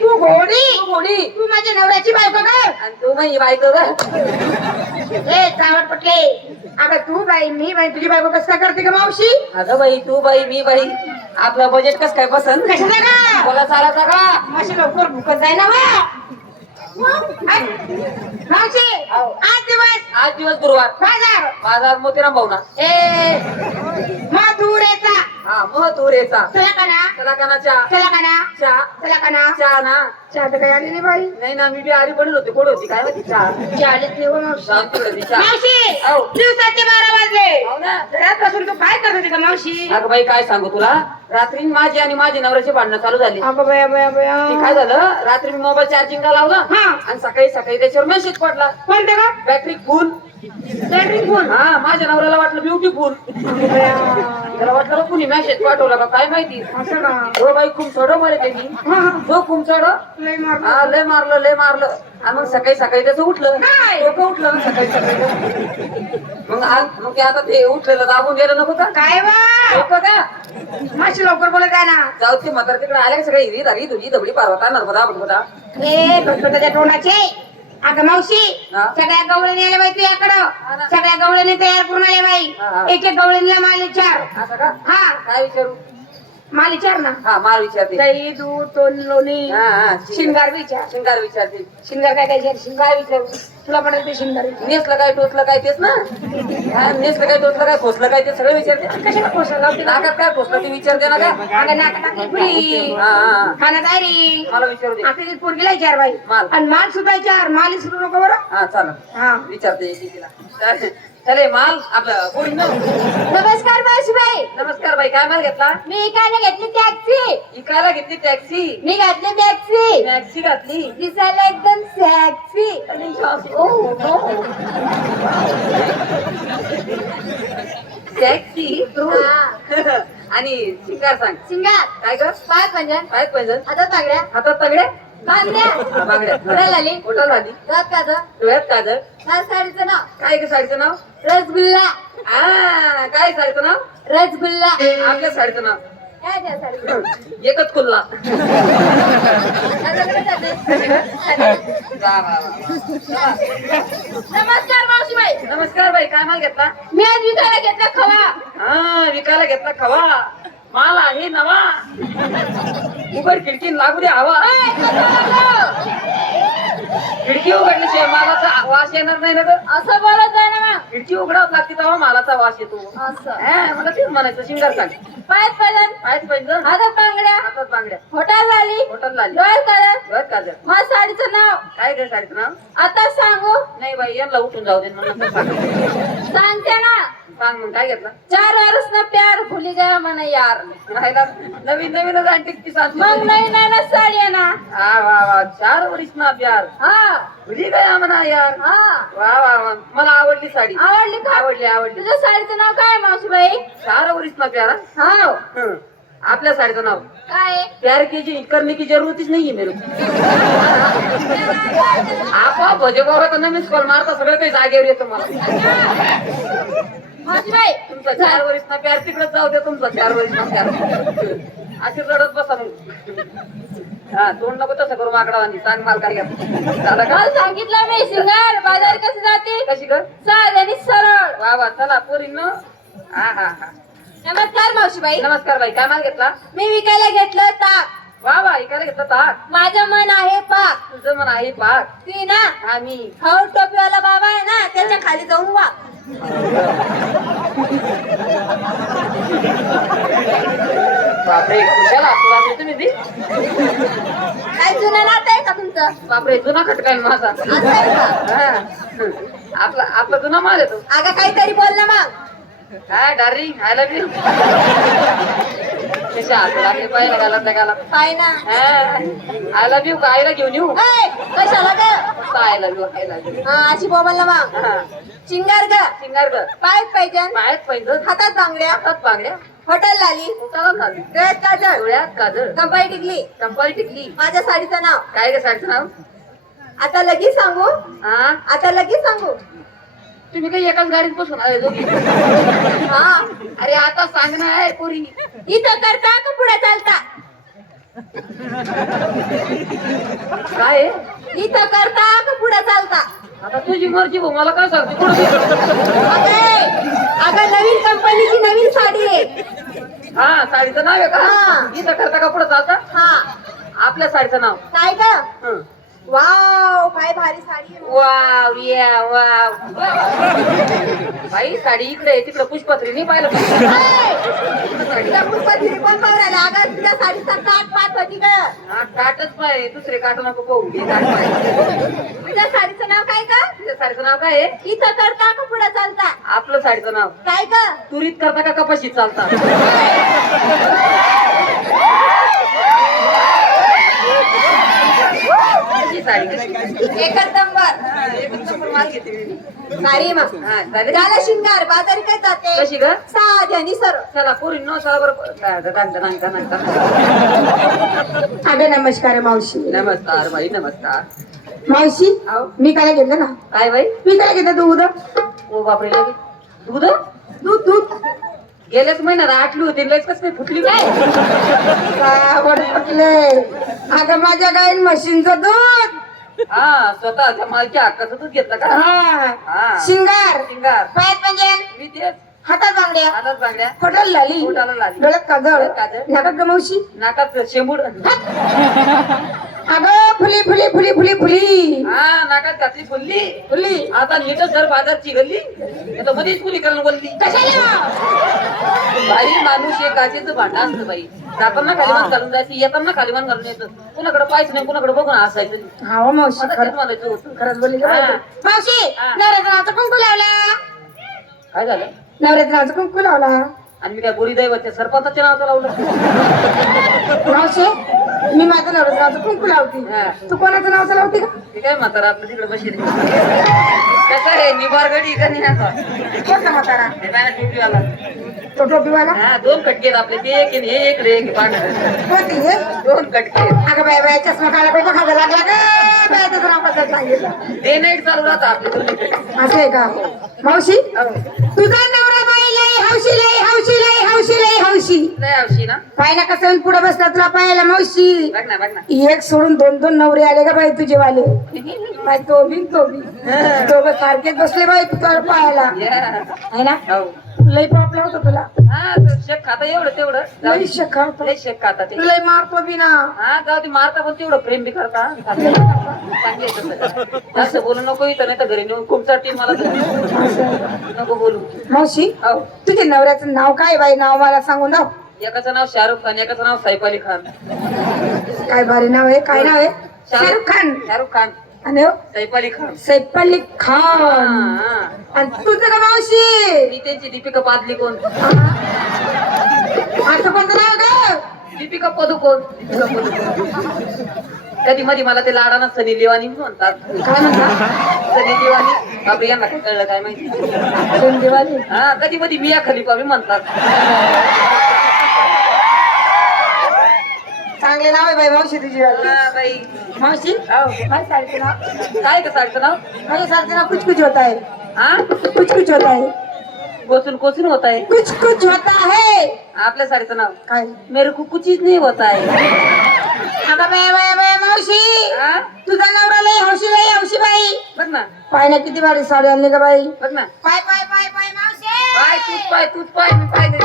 तू घोडी घोडी तू माझ्या नवऱ्याची बायको कर आणि तू नाही बायको ग ए चावट पटले अगं तू बाई मी बाई तुझी बायको कसं काय करते का मावशी अगं बाई तू बाई मी बाई आपलं बजेट कस काय पसंत कशाला का बोला चालायचा का मावशी लवकर भुकत जाय ना वा मावशी आठ दिवस आज दिवस गुरुवार. बाजार. बाजार मोतीराम भाऊना. ए मधुरेचा हा ना ना चहा चला का ना चहा चला का ना चहा ना. चहा तर काही आली नाही बाई. नाही ना मी बी आरी पडली होती कोण होती. काय चहा चहा आलीच नाही हो मावशी. चहा मावशी हो. दिवसाचे बारा वाजले. हो ना. घरात बसून तू काय करत होती का मावशी? अगं बाई काय सांगू तुला? रात्री माझी आणि माझी नवऱ्याची भांडणं चालू झाली. अगं बया बया बया. ती काय झालं? रात्री मी मोबाईल चार्जिंगला लावला हा. आणि सकाळी सकाळी त्याच्यावर मेसेज पडला. कोणते का? बॅटरी फुल हा माझ्या नवऱ्याला वाटलं ब्युटीफुल त्याला वाटलं बा कुणी मेसेज पाठवला का काय माहिती? असं का? हो बाई खूप चढ मरे त्यांनी. हा, हा. जो खूप चढ लय मारलं. हा लय मारलं लय मारलं. आणि मग सकाळी सकाळी त्याचं उठलं. काय? डोकं उठलं ना सकाळी सकाळी. मग आज मग ते आता ते उठलेलं दाबून गेलं नको का? काय वा डोकं का? मावशी लवकर बोलत आहे ना. जाऊ ते म्हातार तिकडे आल्या का सगळी? हिरी धारी तुझी दबडी पारवता नर्मदा बडबडा ए त्याच्या तोंडाचे. अगं मावशी हा? सगळ्या गवळणी आल्या बाई तुझ्याकडं ना. सगळ्या गवळणी तयार करून आल्या बाई हा, हा. एक एक गवळणीला माल चार असं का हा काय विचारू माल चार ना. हा मार विचारते. दही दूध तोंड लोणी. हा हा शिंगार. विचार. शिंगार विचारते. शिंगार काय काय विचार? शिंगार काय विचारू. तुला पडेल ते शिंगार विचार. नेसलं काय टोचलं काय तेच ना? हा, नेसलं काय टोचलं काय खोसलं काय ते सगळं विचारते. कशाला लावते ना? नाकात काय खोसलं ते विचारते ना का? अगं नाका टाकली पुरी. हा, हा, हा. खाना काय रे? मला विचारू दे. आता ती पोरगीला विचार बाई. माल. आणि माल सुद्धा विचार माल विसरू नको बरं. हा चालेल. हा. विचारते. चले माल आपलं बोल ना. नमस्कार मावशीबाई. नमस्कार बाई काय माल घेतला? मी इकायला घेतली टॅक्सी. इकायला घेतली टॅक्सी? मी घातली टॅक्सी. टॅक्सी घातली? दिसायला एकदम सॅक्सी ओ, ओ. टॅक्सी तू? आणि शिकार सांग. सिंगार काय ग? पाय पंजन. काय हातात तागड्या. हातात तगड्या? बांगड्या. बांगड्या? कुठं दात काज डोळ्यात काजळ काय साडीचं नाव. काय ग साडीचं नाव? रसगुल्ला. आ काय साडीचं नाव? रसगुल्ला. आपल्या साडीचं नाव. काय त्या साडीचं एकच आता कुठं जाते? वा, वा, वा. नमस्कार मावशीबाई. नमस्कार बाई काय माल घेतला? मी आज विकायला घेतला खवा. हा विकायला घेतला खवा. माल आहे नवा. उघड खिडकी लागू दे हवा. खिडकी उघडल्याशिवाय मालाचा वास येणार नाही ना तर? असं बोलत आहे ना खिडकी उघडावं लागते तेव्हा मालाचा वास येतो. असं. हा, मला तेच म्हणायचं शिंगार सांग. पाय पहिलं पायच पाहिजे हातात बांगड्या. हातात बांगड्या. होटाल झाली बॉटल आली डोळ्यात काजळ माझ्या साडीचं नाव. काय काय साडीचं नाव? आता सांगू. नाही बाई यांना उठून जाऊ दे मग नंतर सांग. सांगते ना. सांग मग काय घेतलं? चार वर्ष ना प्यार भुली गया म्हणा यार. राहिला नवीन नवीनच आणते ती सांगते मग नाही नाही ना साडी आहे ना. हा वा वा. चार वरीस ना प्यार. हा. भुली गया म्हणा यार. हा. वा वा वा. मला आवडली साडी आवडली का? आवडली आवडली. तुझ्या साडीचं नाव काय मावशीबाई? चार वरीस ना प्यार हा? आपल्या साडीचं नाव. काय प्यार की जी करने की जरूरतच नाहीये मेरे. को आपोआप भजे बाबा तर नवीन कॉल मारता सगळं काही जागेवर येतं मला. मावशीबाई तुमचा चार वरीस ना प्यार तिकडे जाऊ दे तुमचा चार वरीस ना प्यार. अशी रडत बसा मग. हा तोंड नको तसं करू माकडा आणि सांग माल काय दादा काल सांगितलं मी सिंगार. बाजार कशी जाते? कशी कर साध आणि सरळ. वा वा चला पोरी न हा हा हा. नमस्कार मावशीबाई. नमस्कार बाई. काय माल घेतला? मी विकायला घेतलं ताक. वा वा इकडे घेतला ताक. माझं मन आहे पाक. तुझं मन आहे पाक. ती ना आम्ही खाऊ टोपीवाला बाबा आहे ना त्याच्याखाली जाऊन वा बापरे असू लागले तुम्ही बी. काय जुनं नातं आहे का तुमचं? बापरे जुना खटका आहे माझा. असं आहे का? हा. आपला आपला जुना माल येतो अगं काहीतरी बोल ना मग. काय डार्लिंग? आय लव्ह यू कशा हात लागले पाहिजे घालत नाही घालत काय ना. आय लव्ह यू आईला घेऊन येऊ ऐ, कशाला ग? I love you I love you हा अशी बोल ना मग. चिंगार ग. सिंगार ग. पायात पाहिजे. पायात पाहिजे. हातात बांगड्या. हातात बांगड्या. हॉटेल लाली. डोळ्यात काजळ. डोळ्यात काजळ. कंपाई टिकली. चंपाली टिकली. माझ्या साडीचं नाव. काय ग साडीचं नाव? आता लगेच सांगू? हा आता लगेच सांगू? तुम्ही काही एकाच गाडीत बसून आले दोघी? हा. आता सांगणं आहे पुरी. इथं करता का पुढे चालता? काय? आहे? इथं करता का पुढे चालता? आता तुझी मर्जी भाऊ मला काय सांगते? अगं नवीन कंपनीची नवीन साडी आहे. हा साडीचं नाव आहे का. इथं करता का पुढं चालता हा आपल्या साडीचं नाव काय ग हं. वाव काय भारी साडी आहे. वाव या वाव बाई साडी इकडे आहे तिकडे पुष्पत्री नाही पाहिलं का? हाय! तुला पुष्पाची कोण पाहू राहिला? अगं तुझ्या साडीचा काट पाठ होती ग हा टाटच पाय दुसरे काटू नको पाहू हे तुझ्या साडीचं नाव काय तुझ्या साडीचं नाव काय आहे? इथं करता का पुढे चालता. आपलं साडीचं नाव. काय ग? तुरीत करता का कपाशी चालता? कशी साडी? कशी? एकच नंबर. एकच नंबर माल घेते मी. साडी मग. हा, चालेल. झालं शिंगार. बाजारी काय जाते? कशी ग? साध्यानी सर. चला पोरी न चला बरं. दांड दांड दांड अगं नमस्कार मावशी. नमस्कार बाई नमस्कार. मावशी मी काय घेतलं ना काय बाई? मी काय घेतलं दूध? ओ बापरे लगे. दूध? दूध दूध. गेल्याच महिन्यात आटली होती लयच कसं फुटली काय फुटले. अगं माझ्या गायन म्हशींचं दूध. हा स्वतःच्या मालच्या हक्काचं दूध घेतलं का? हा. शिंगार. शिंगार. पायात म्हणजे? मी तेच. हातात बांगड्या. आलाच बांगड्या. खोटाला लाली. पोटाला लाली. डोळ्यात काजळ. काजळ. नाकात ग मावशी? नाकात शेंबूड. अगं फुली फुली फुली फुली फुली. हा नाकात घातली फुलली फुली. आता नीटच जर बाजार चिघडली नाही तर मध्येच कुणी करून बोलली बाई माणूस एक काचेचं भांडा असतं बाई. जाताना खालीमान घालून जायचं येताना खालीमान घालून यायचं. कुणाकडे पाहायचं नाही कुणाकडे बघून हसायचं हा हो मावशी. मला खरं तेच म्हणायचं होतं. खरंच बोलली हा. मावशी? हा. नवरात्राचा कुंकू लावला. काय झालं? नवरात्राचा कुंकू लावला. आणि मी काय बोरी दैवत सरपंचाच्या नावाचं लावलं मावशी मी माझं नवरात्राचं कुंकू लावते. तू कोणाचं नावचं लावते का ते काय म्हातारा आपलं तिकडे बशी कसं आहे निबार गडी का नाही? कोणता म्हातारा ते काय टोपीवाला तो टोपीवाला हा दोन कटके आहेत आपले ते एक हे एक रे एक पांढरं. दोन कटके. अगं बाय बाय चष्मा काढा कोणता खायला लागला ग बाय त्याचं नाव सांगितलं डे नाईट चालू राहतं आपले. असं आहे का मावशी हो. तुझा नवरा बाई लई हौशी लई हौशी लय हौशी ना? पाय ना कसं पुढे बसला तुला पाहायला मावशी? बघ ना बघ ना. एक सोडून दोन दोन नवरे आले का बाई तुझे वाले बाई तो बी तो बी. दोघं सारखेच बसले बाई तुला पाहायला. Yeah. आहे ना? हो. लई पापला होता तुला. हा तो शेक खाता एवढं तेवढं. जाऊ लई दे. लय शेक खाता ते. लई मारतो बी ना. हा जाऊ दे मारता पण तेवढं प्रेम बी करता. चांगलं. जास्त बोलू नको इथं नाही तर घरी नेऊन टीम मला तर. नको बोलू. मावशी हो. तुझ्या नवऱ्याचं नाव काय बाई? नाव मला सांगून दाव. एकाचं नाव शाहरुख खान एकाचं नाव सैफ अली खान. काय भारी नाव आहे काय नाव आहे? शाहरुख खान. शाहरुख खान. आणि हो, सैफ अली खान. सैफ अली खान. हा. का मावशी! मी त्यांची दीपिका पादली कोण असं कोणतं नाव ग? दीपिका पदुकोण. दीपिका पदुकोण कधी मध्ये मला ते लाडाना सनी लिवानी म्हणतात. काय म्हणता? सनी लिवानी? बापरे यांना काय कळलं काय माहिती? हा कधी मध्ये मिया खलिफा बी म्हणतात. चांगले नाव आहे बाई मावशी तुझी बाई. मावशी? हो. काय साडीचं नाव? काय का साडीचं नाव? माझ्या साडीचं नाव कुछ कुछ होता है हा? कुछ कुछ होता है। कोचून कोचून होत आहे. कुछ कुछ होता है। आपल्या साडीचं नाव. काय? मेरे को कुचीच नाही होत आहे. अगं बाय बाय बाय मावशी. हा? तुझा नवरा लय हौशी लय हौशी बाई. बघ ना. पाय ना किती भारी साडी आणली का बाई. बघ ना. पाय पाय पाय पाय मावशी. पाय तूच पाय तूच पाय मी पाय दे.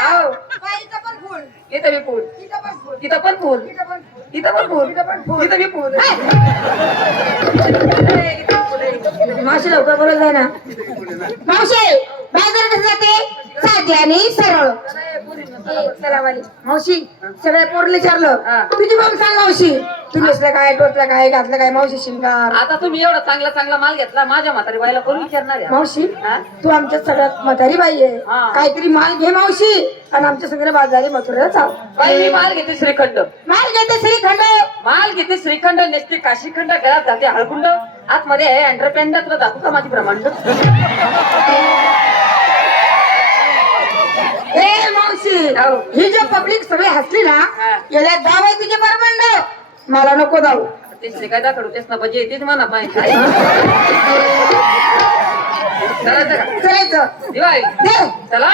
हो. पायचं पण फुल. इथं बी फूल. इथं पण फुल. इथं पण फूल. इथं पण फुल. इथं पण फूल. इथं बी फूल. ए, इथं. मावशी लवकर बोलत जाय ना. मावशी बाजार कसं जाते? साधी आणि सरळ. मावशी सगळ्या पोरले. विचारलं. तुझी बाब सांग मावशी? तू नेसलं काय टोचलं काय घातलं काय मावशी शिंगार. आता तुम्ही एवढा चांगला चांगला माल घेतला माझ्या म्हातारी बाईला कोण विचारणार आहे? मावशी हा? तू आमच्या सगळ्यात म्हातारी बाई आहे. हा. काहीतरी माल घे मावशी आणि आमच्या सगळ्या बाजारी मथुरेला चाल. बाई मी माल घेते श्रीखंड. माल घेते श्रीखंड. माल घेते श्रीखंड नेसते काशीखंड घरात जाते हळकुंड. आतमध्ये अंडरपॅन्ट तुला दाखवू का माझी प्रमाण ए मावशी हो. ही जे पब्लिक सगळी हसली ना हा. याला दाव आहे तुझे बरोबर मला नको दाव. तेच काय दाखवू तेच ना म्हणजे तेच म्हणा पाहिजे चालायचं का चलायचं. दिवाळी. दे. चला.